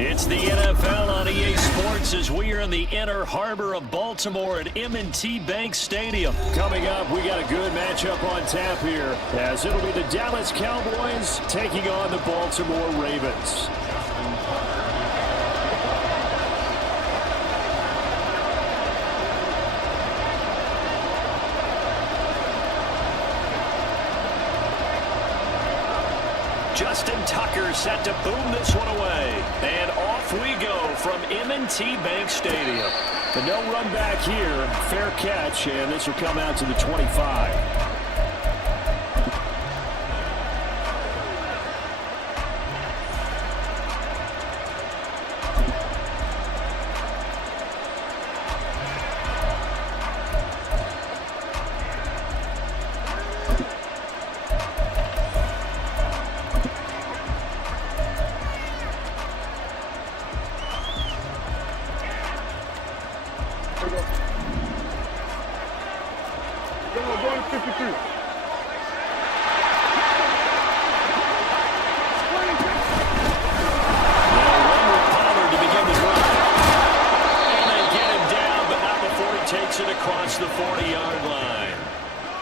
It's the NFL on EA Sports as we are in the inner harbor of Baltimore at M&T Bank Stadium. Coming up, we got a good matchup on tap here, as it'll be the Dallas Cowboys taking on the Baltimore Ravens. Justin Tucker set to boom this one away. And off we go from M&T Bank Stadium. The no run back here, fair catch, and this will come out to the 25.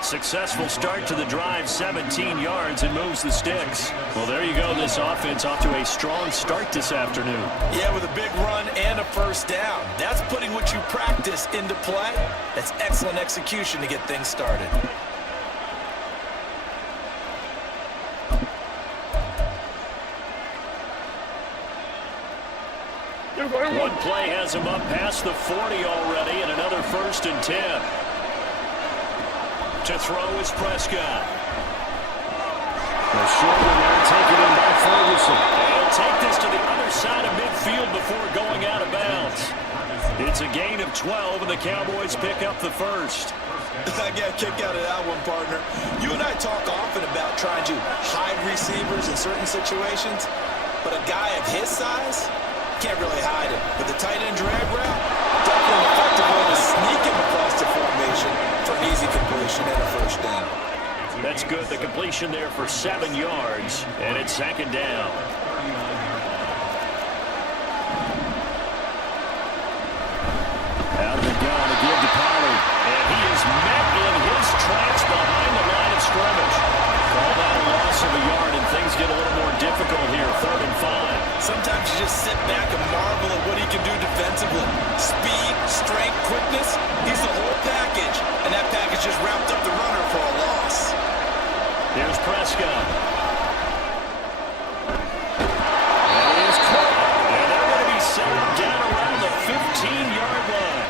Successful start to the drive, 17 yards, and moves the sticks. Well, there you go. This offense off to a strong start this afternoon. Yeah, with a big run and a first down. That's putting what you practice into play. That's excellent execution to get things started. One play has him up past the 40 already, and another 1st and 10. To throw is Prescott. The short one there taken in by Ferguson. They'll take this to the other side of midfield before going out of bounds. It's a gain of 12, and the Cowboys pick up the first. I got a kick out of that one, partner. You and I talk often about trying to hide receivers in certain situations, but a guy of his size can't really hide it. With the tight end drag route, definitely an effective way to sneak him across the formation for an easy completion and a first down. That's good. The completion there for 7 yards, and it's 2nd down. Out of the gun to give to Pollard, and he is met in his tracks behind the line of scrimmage. Call that a loss of a yard, and things get a little more difficult here. 3rd and 5. Sometimes you just sit back and marvel at what he can do defensively. Speed, strength, quickness, he's the whole package. And that package just wrapped up the runner for a loss. Here's Prescott. That is caught. And they're going to be settled down around the 15-yard line.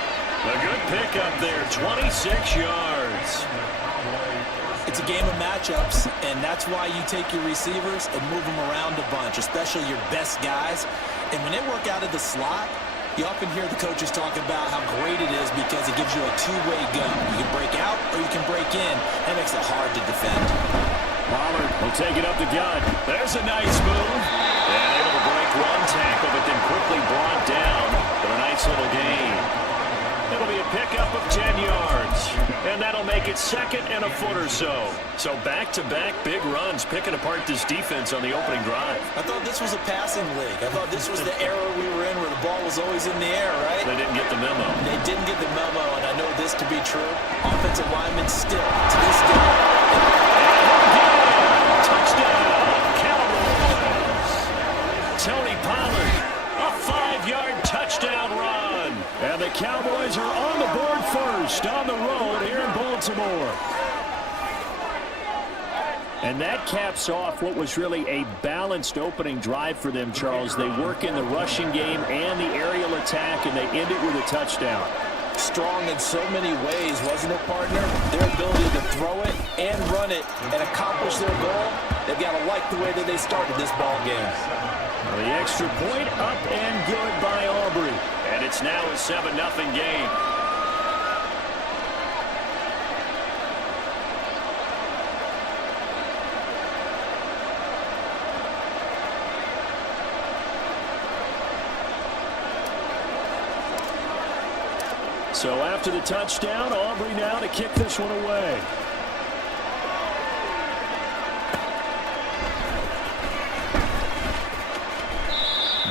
A good pickup there, 26 yards. It's a game of matchups, and that's why you take your receivers and move them around a bunch, especially your best guys. And when they work out of the slot, you often hear the coaches talk about how great it is because it gives you a two-way gun. You can break out or you can break in. That makes it hard to defend. Pollard will take it up the gut. There's a nice move. And able to break one tackle, but then quickly brought down for a nice little gain. It'll be a pickup of 10 yards. And that'll make it 2nd and a foot or so. So back-to-back big runs, picking apart this defense on the opening drive. I thought this was a passing league. I thought this was the era we were in where the ball was always in the air, right? They didn't get the memo. They didn't get the memo, and I know this to be true. Offensive linemen still, to this day. Touchdown, Cowboys. Tony Pollard, a 5-yard touchdown run. And the Cowboys are on the board first on the road here in Baltimore. And that caps off what was really a balanced opening drive for them, Charles. They work in the rushing game and the aerial attack, and they end it with a touchdown. Strong in so many ways, wasn't it, partner? Their ability to throw it and run it and accomplish their goal, they've got to like the way that they started this ball game. Well, the extra point up and good by Aubrey. And it's now a 7-0 game. So after the touchdown, Aubrey now to kick this one away.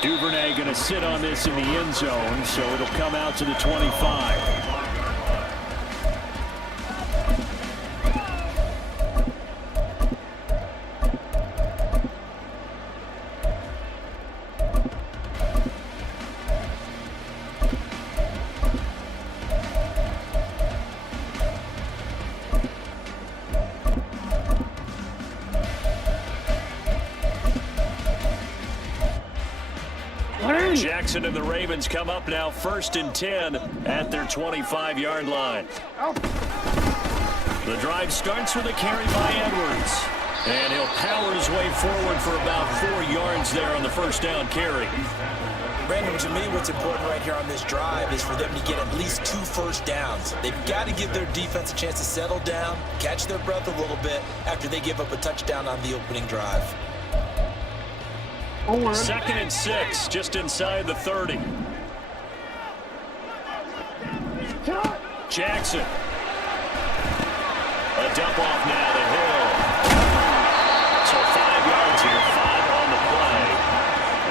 Duvernay going to sit on this in the end zone, so it'll come out to the 25. Jackson and the Ravens come up now 1st and 10 at their 25-yard line. The drive starts with a carry by Edwards. And he'll power his way forward for about 4 yards there on the first down carry. Brandon, to me, what's important right here on this drive is for them to get at least 2 first downs. They've got to give their defense a chance to settle down, catch their breath a little bit after they give up a touchdown on the opening drive. 2nd and 6, just inside the 30. Jackson. A dump off now to Hill. So 5 yards here, 5 on the play.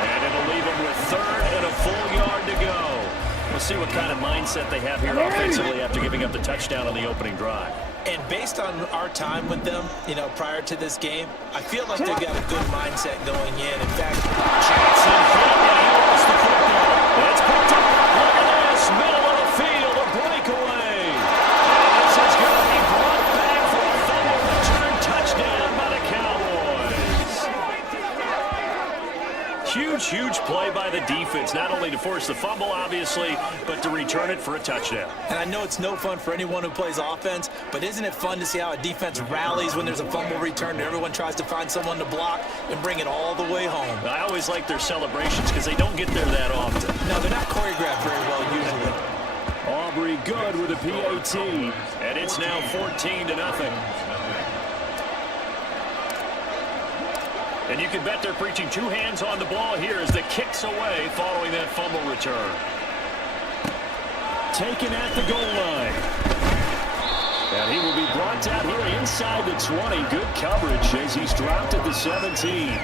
And it'll leave them with 3rd and a full yard to go. We'll see what kind of mindset they have here offensively after giving up the touchdown on the opening drive. And based on our time with them, prior to this game, I feel like they've got a good mindset going in. In fact, Jackson hit and he lost the football. It's picked up. Look at this. Middle of the field, a breakaway. And this is going to be brought back for a fumble return touchdown by the Cowboys. Huge play by the defense, not only to force the fumble, obviously, but to return it for a touchdown. And I know it's no fun for anyone who plays offense, but isn't it fun to see how a defense rallies when there's a fumble return and everyone tries to find someone to block and bring it all the way home? I always like their celebrations because they don't get there that often. No, they're not choreographed very well usually. Aubrey good with a PAT, and it's now 14-0. And you can bet they're preaching 2 hands on the ball here as the kick's away following that fumble return. Taken at the goal line. And he will be brought down here inside the 20. Good coverage as he's dropped at the 17.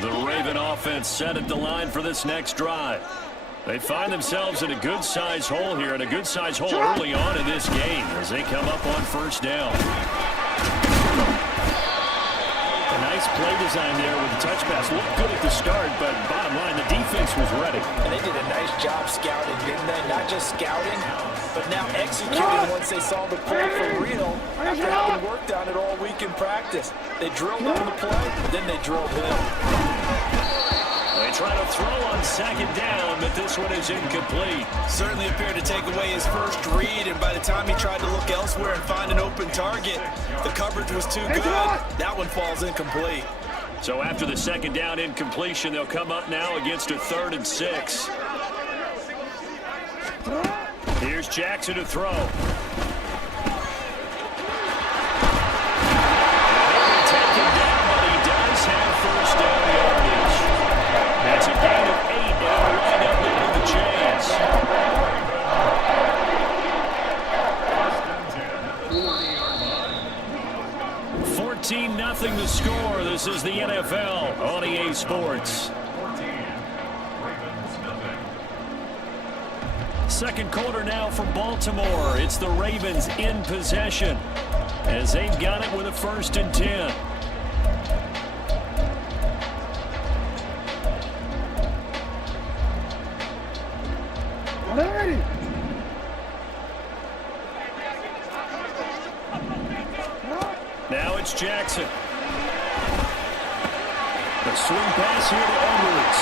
The Raven offense set at the line for this next drive. They find themselves in a good-sized hole here, and a good-sized hole early on in this game as they come up on first down. A nice play design there with the touch pass. Looked good at the start, but bottom line, the defense was ready. And they did a nice job scouting, didn't they? Not just scouting, but now executing once they saw the play for real after having worked on it all week in practice. They drilled on the play, then they drilled in. They try to throw on second down, but this one is incomplete. Certainly appeared to take away his first read, and by the time he tried to look elsewhere and find an open target, the coverage was too good. That one falls incomplete. So after the second down incompletion, they'll come up now against a 3rd and 6. Here's Jackson to throw. Taken down, but he does have first down yardage. That's a gain of 8, and it'll wind up making the chance. 14-0 the score. This is the NFL on EA Sports. Second quarter now for Baltimore. It's the Ravens in possession as they've got it with a 1st and 10. Now it's Jackson. The swing pass here to Edwards.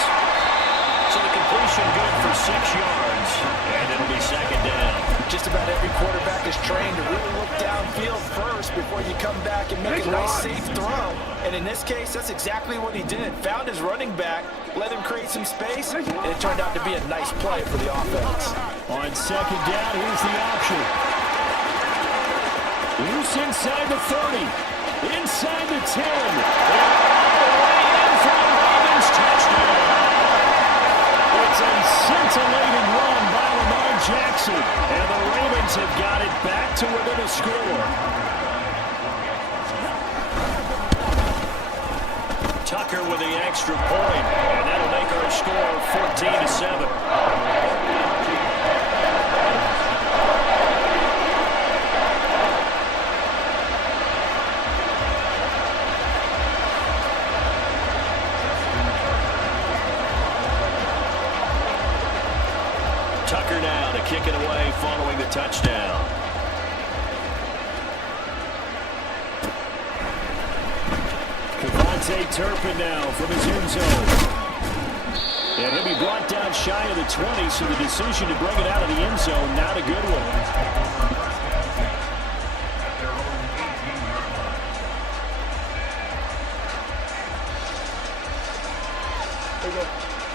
So the completion good for 6 yards, and it'll be second down. Just about every quarterback is trained to really look downfield first before you come back and make a nice, safe throw. And in this case, that's exactly what he did. Found his running back, let him create some space, and it turned out to be a nice play for the offense. On second down, here's the option. Loose inside the 30, inside the 10, and all the way in for the Ravens touchdown. It's a scintillating run by Lamar Jackson, and the Ravens have got it back to within a score. with the extra point, and that'll make our score 14-7. Tucker now to kick it away following the touchdown. Turpin now from his end zone. And he'll be brought down shy of the 20, so the decision to bring it out of the end zone, not a good one.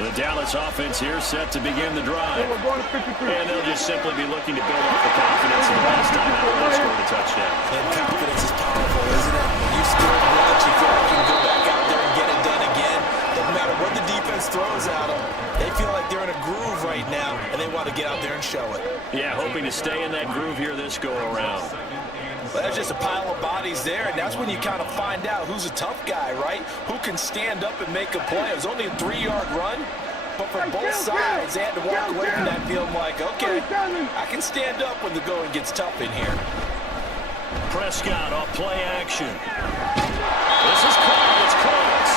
The Dallas offense here set to begin the drive. And they'll just simply be looking to build off the confidence of the last time out they scored a touchdown. And confidence is powerful, isn't it? When you score once, you feel like you can go back out there and get it done again. Doesn't matter what the defense throws at them. They feel like they're in a groove right now, and they want to get out there and show it. Yeah, hoping to stay in that groove here this go-around. Well, there's just a pile of bodies there, and that's when you kind of find out who's a tough guy, right? Who can stand up and make a play. It was only a 3-yard run, but for both sides, they had to walk away from that feeling like, okay, I can stand up when the going gets tough in here. Prescott off play action. This is caught. It's close.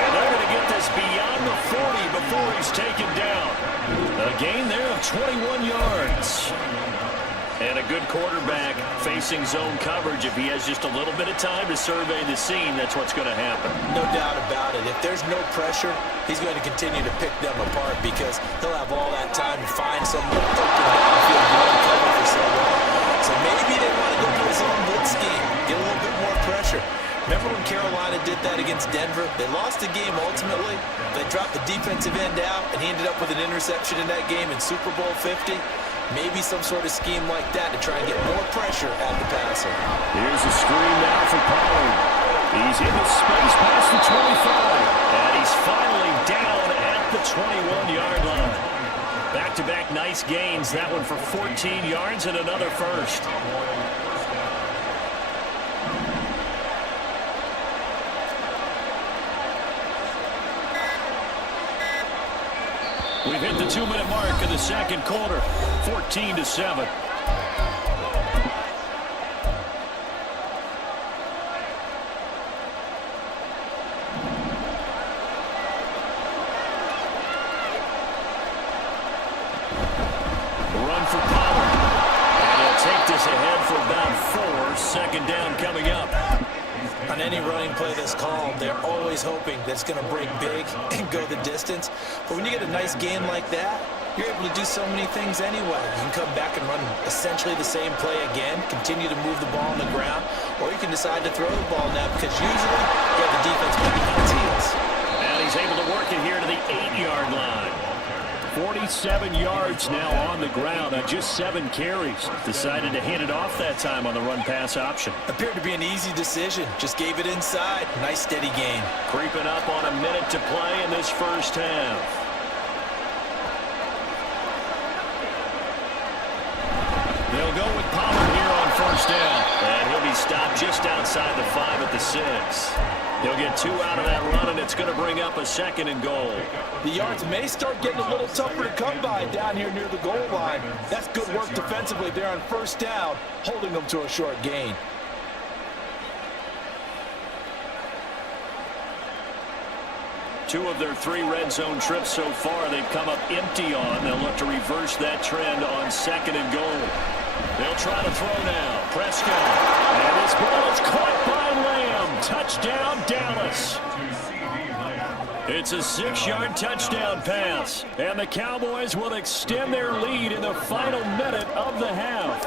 And they're going to get this beyond the 40 before he's taken down. A gain there of 21 yards. And a good quarterback facing zone coverage. If he has just a little bit of time to survey the scene, that's what's going to happen. No doubt about it. If there's no pressure, he's going to continue to pick them apart because he'll have all that time to find someone open downfield run cover for so long. So maybe they want to go to his own blitz scheme, get a little bit more pressure. Remember when Carolina did that against Denver? They lost the game ultimately. They dropped the defensive end out, and he ended up with an interception in that game in Super Bowl 50. Maybe some sort of scheme like that to try and get more pressure at the passer. Here's a screen now for Pollard. He's in the space past the 25. And he's finally down at the 21-yard line. Back-to-back nice gains. That one for 14 yards and another first. We've hit the 2-minute mark of the second quarter, 14-7. Run for Pollard. And he'll take this ahead for about 4. Second down coming up. On any running play that's called, they're always hoping that it's going to break big and go the distance. But when you get a nice gain like that, you're able to do so many things anyway. You can come back and run essentially the same play again, continue to move the ball on the ground, or you can decide to throw the ball now because usually you have the defense back on its heels. And he's able to work it here to the 8-yard line. 47 yards now on the ground on just 7 carries. Decided to hand it off that time on the run-pass option. Appeared to be an easy decision. Just gave it inside. Nice steady gain. Creeping up on a minute to play in this first half. They'll go with Pollard here on first down. And he'll be stopped just outside the 5 at the 6. He'll get 2 out of that run, and it's going to bring up a 2nd and goal. The yards may start getting a little tougher to come by down here near the goal line. That's good work defensively there on first down, holding them to a short gain. Two of their 3 red zone trips so far they've come up empty on. They'll look to reverse that trend on 2nd and goal. They'll try to throw now. Prescott. And this ball is caught by Lamb. Touchdown, Dallas. It's a 6-yard touchdown pass. And the Cowboys will extend their lead in the final minute of the half.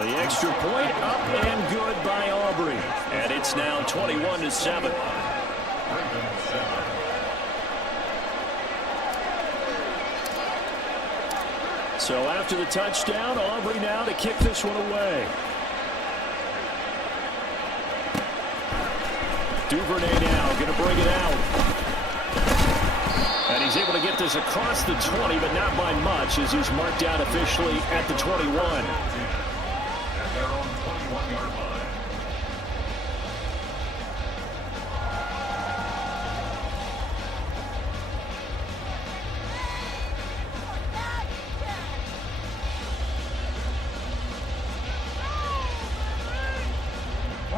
The extra point up and good by Aubrey. And it's now 21-7. So after the touchdown, Aubrey now to kick this one away. Duvernay now going to bring it out. And he's able to get this across the 20, but not by much as he's marked out officially at the 21.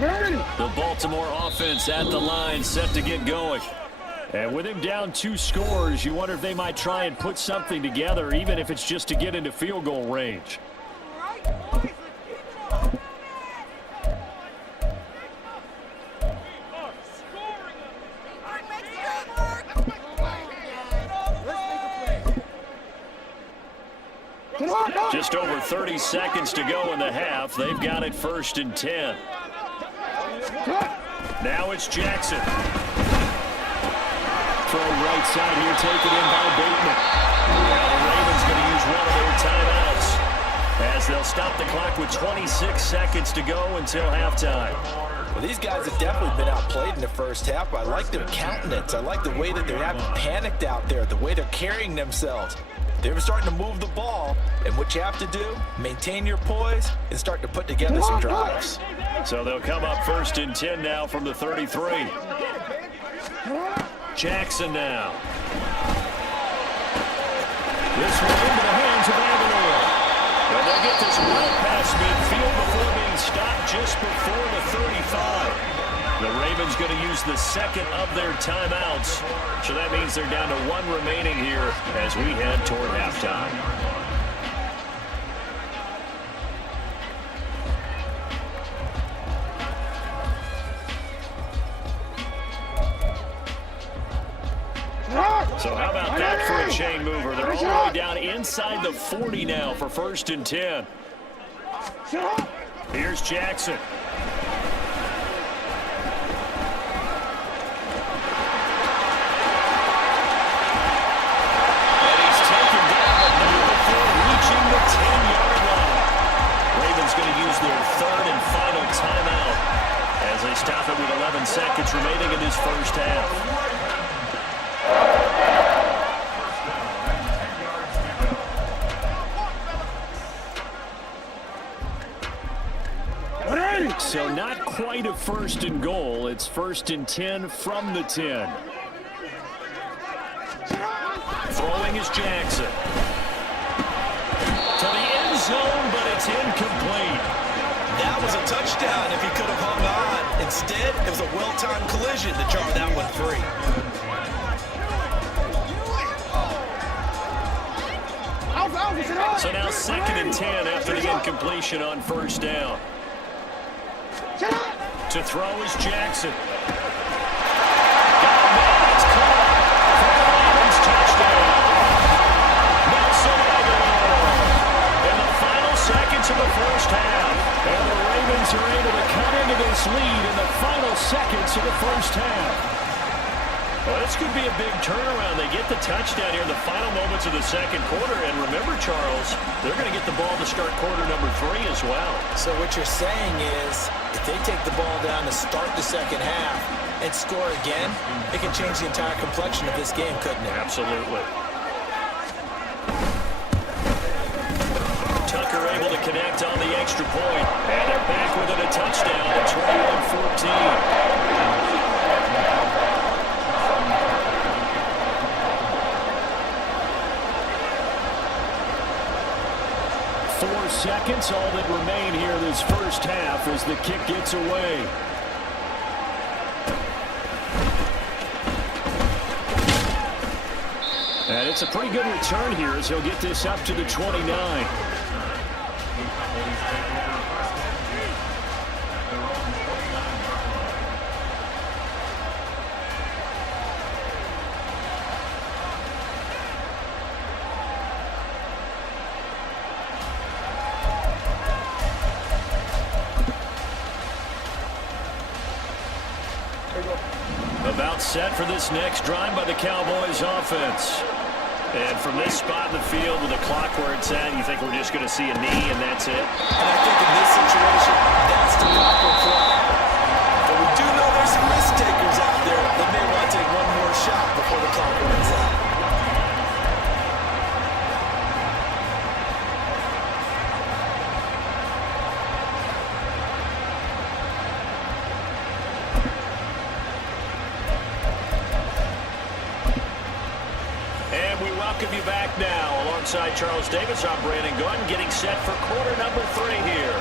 The Baltimore offense at the line, set to get going. And with him down 2 scores, you wonder if they might try and put something together, even if it's just to get into field goal range. Just over 30 seconds to go in the half. They've got it 1st and 10. Now it's Jackson. Throw right side here, taken in by Bateman. Now the Ravens going to use one of their timeouts as they'll stop the clock with 26 seconds to go until halftime. Well, these guys have definitely been outplayed in the first half. I like their countenance. I like the way that they haven't panicked out there, the way they're carrying themselves. They're starting to move the ball, and what you have to do, maintain your poise and start to put together some drives. So they'll come up 1st and 10 now from the 33. Jackson now. This one into the hands of Aguilar. And they'll get this well past midfield before being stopped just before the 35. The Ravens going to use the second of their timeouts. So that means they're down to 1 remaining here as we head toward halftime. So how about that for a chain mover? They're all the way down inside the 40 now for 1st and 10. Here's Jackson. And he's taken down, but not before reaching the 10-yard line. Ravens going to use their 3rd and final timeout as they stop it with 11 seconds remaining in this first half. So not quite a 1st and goal. It's 1st and 10 from the 10. Throwing is Jackson. To the end zone, but it's incomplete. That was a touchdown if he could have hung on. Instead, it was a well-timed collision to jar that one free. So now 2nd and 10 after the incompletion on 1st down. To throw is Jackson. Got a man, it's caught for the Ravens touchdown. Nelson Aguilar in the final seconds of the first half. And the Ravens are able to come into this lead in the final seconds of the first half. Well, this could be a big turnaround. They get the touchdown here in the final moments of the second quarter. And remember, Charles, they're going to get the ball to start quarter number 3 as well. So what you're saying is, if they take the ball down to start the second half and score again, it can change the entire complexion of this game, couldn't it? Absolutely. Tucker able to connect on the extra point. And they're back within a touchdown at 21-14. 4 seconds, all that remain here this first half as the kick gets away. And it's a pretty good return here as he'll get this up to the 29. About set for this next drive by the Cowboys offense. And from this spot in the field with the clock where it's at, you think we're just going to see a knee and that's it? And I think in this situation, that's the proper play. But we do know there's some risk takers out there that may want to take one more shot before the clock runs out. Welcome you back now. Alongside Charles Davis, I'm Brandon Gordon, getting set for quarter number 3 here.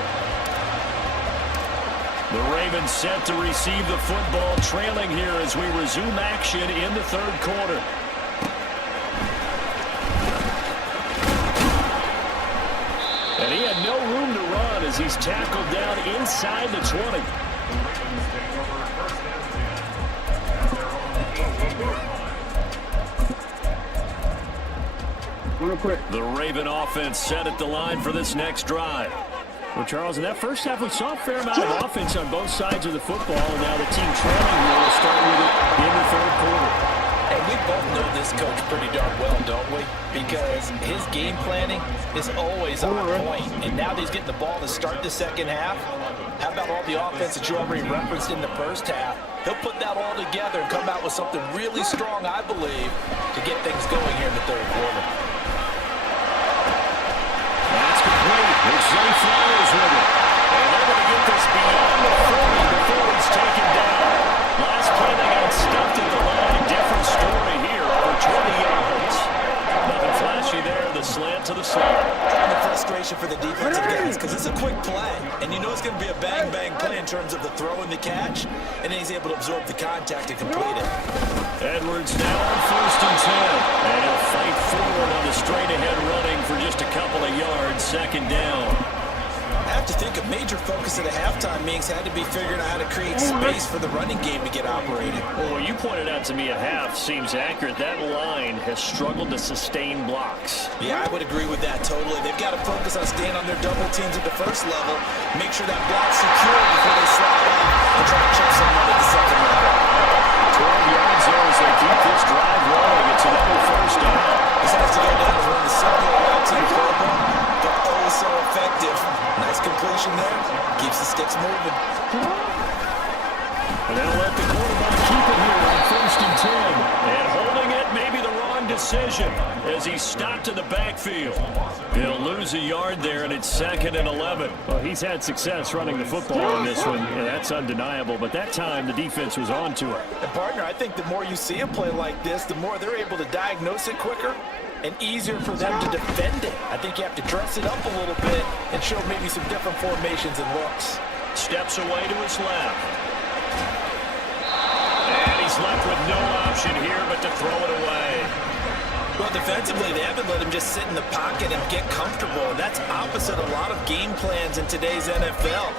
The Ravens set to receive the football, trailing here as we resume action in the third quarter. And he had no room to run as he's tackled down inside the 20. The Raven offense set at the line for this next drive. Well, Charles, in that first half, we saw a fair amount of offense on both sides of the football, and now the team trailing here will start with it in the third quarter. Hey, we both know this coach pretty darn well, don't we? Because his game planning is always on point, and now that he's getting the ball to start the second half, how about all the offense that you already referenced in the first half? He'll put that all together and come out with something really strong, I believe, to get things going here in the third quarter. That's complete. It's Zay Flowers with it. And they're going to get this beyond the 40 before he's taken down. Last play they got stuffed at the line. Different story here, over 20 yards. Nothing flashy there. The slant to the slot. And the frustration for the defensive guys, because it's a quick play. And you know it's going to be a bang-bang play in terms of the throw and the catch. And then he's able to absorb the contact and complete it. Edwards now on 1st and 10. And he'll fight forward on the straight-ahead running for just a couple of yards. Second down. I have to think a major focus at the halftime meetings had to be figuring out how to create space for the running game to get operated. Well, what you pointed out to me at half seems accurate. That line has struggled to sustain blocks. Yeah, I would agree with that totally. They've got to focus on staying on their double teams at the first level, make sure that block's secure before they slide off and try to chip someone at the second level. 12 yards there as they keep this drive rolling. It's another first down. This has to go down as one of the simpler routes in the playbook, but oh so effective. Nice completion there. Keeps the sticks moving. And they'll let the quarterback keep it here on 1st and 10. And holding it, maybe the wrong decision as he stopped in the backfield. He'll lose a yard there, and it's 2nd and 11. Well, he's had success running the football in this one. Yeah, that's undeniable. But that time, the defense was on to it. And partner, I think the more you see a play like this, the more they're able to diagnose it quicker and easier for them to defend it. I think you have to dress it up a little bit and show maybe some different formations and looks. Steps away to his left. And he's left with no option here but to throw it away. Well, defensively, they haven't let him just sit in the pocket and get comfortable. That's opposite a lot of game plans in today's NFL.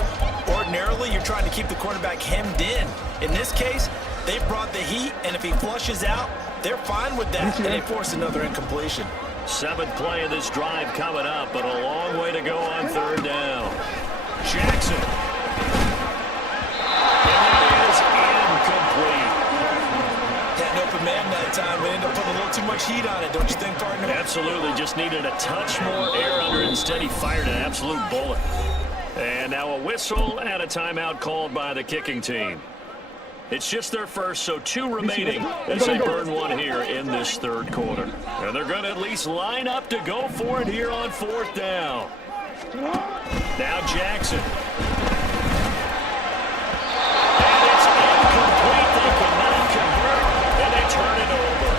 Ordinarily, you're trying to keep the quarterback hemmed in. In this case, they brought the heat, and if he flushes out, they're fine with that, and they force another incompletion. 7th play of this drive coming up, but a long way to go on 3rd down. Jackson. And that is incomplete. Had an open man that time. They ended up putting a little too much heat on it, don't you think, partner? Absolutely. Just needed a touch more air under it. Instead, he fired an absolute bullet. And now a whistle and a timeout called by the kicking team. It's just their first, so 2 remaining as they burn one here in this third quarter. And they're going to at least line up to go for it here on 4th down. Now Jackson. And it's incomplete. They cannot convert, and they turn it over.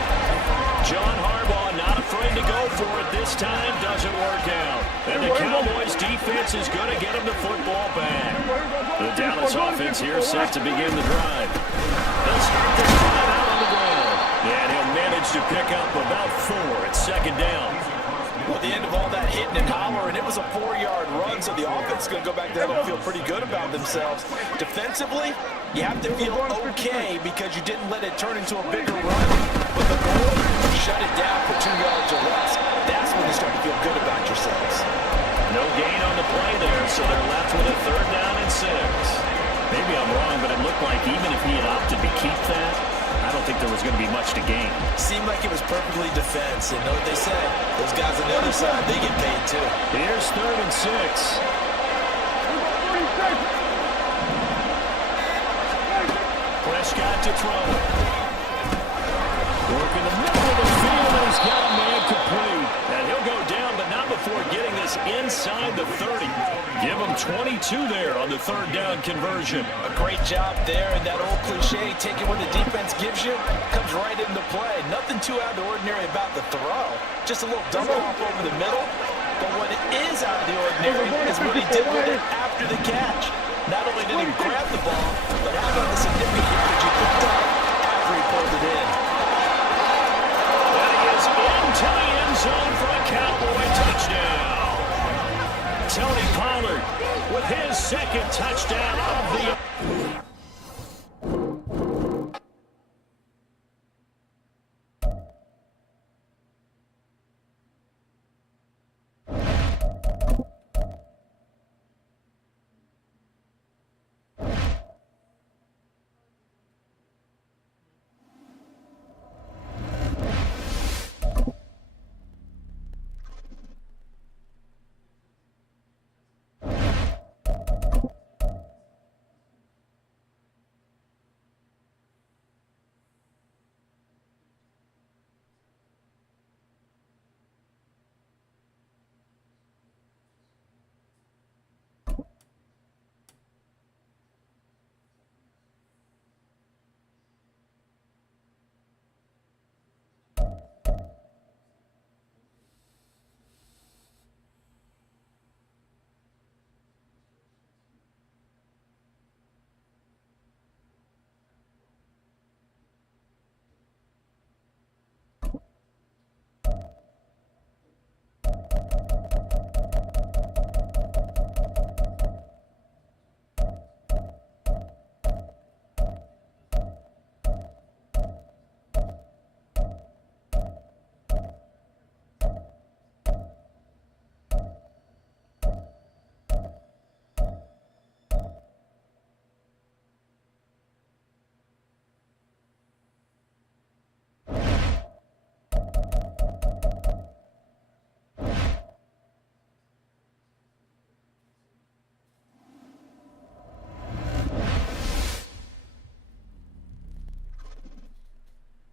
John Harbaugh not afraid to go for it this time. Doesn't work out. And the Cowboys defense is going to get him the football back. The Dallas offense here set to begin the drive. They'll start this drive out on the ground. And he'll manage to pick up about 4 at 2nd down. Well, at the end of all that hitting and hollering, it was a 4-yard run, so the offense is going to go back there and feel pretty good about themselves. Defensively, you have to feel okay because you didn't let it turn into a bigger run. But the goal, shut it down for 2 yards or less. That's when you start to feel good about yourselves. No gain on the play there, so they're left with a 3rd down and 6. Maybe I'm wrong, but it looked like even if he had opted to keep that, I don't think there was going to be much to gain. Seemed like it was perfectly defense. And know what they say? Those guys on the other side, they get paid too. Here's 3rd and 6. Prescott to throw. Working the middle of the field, and he's got a man complete. And he'll go down, but not before getting this inside the 30. Give him 22 there on the 3rd down conversion. A great job there, and that old cliche, taking what the defense gives you, comes right into play. Nothing too out of the ordinary about the throw. Just a little double off over the middle. But what is out of the ordinary is what he did with it after the catch. Not only did he grab second touchdown of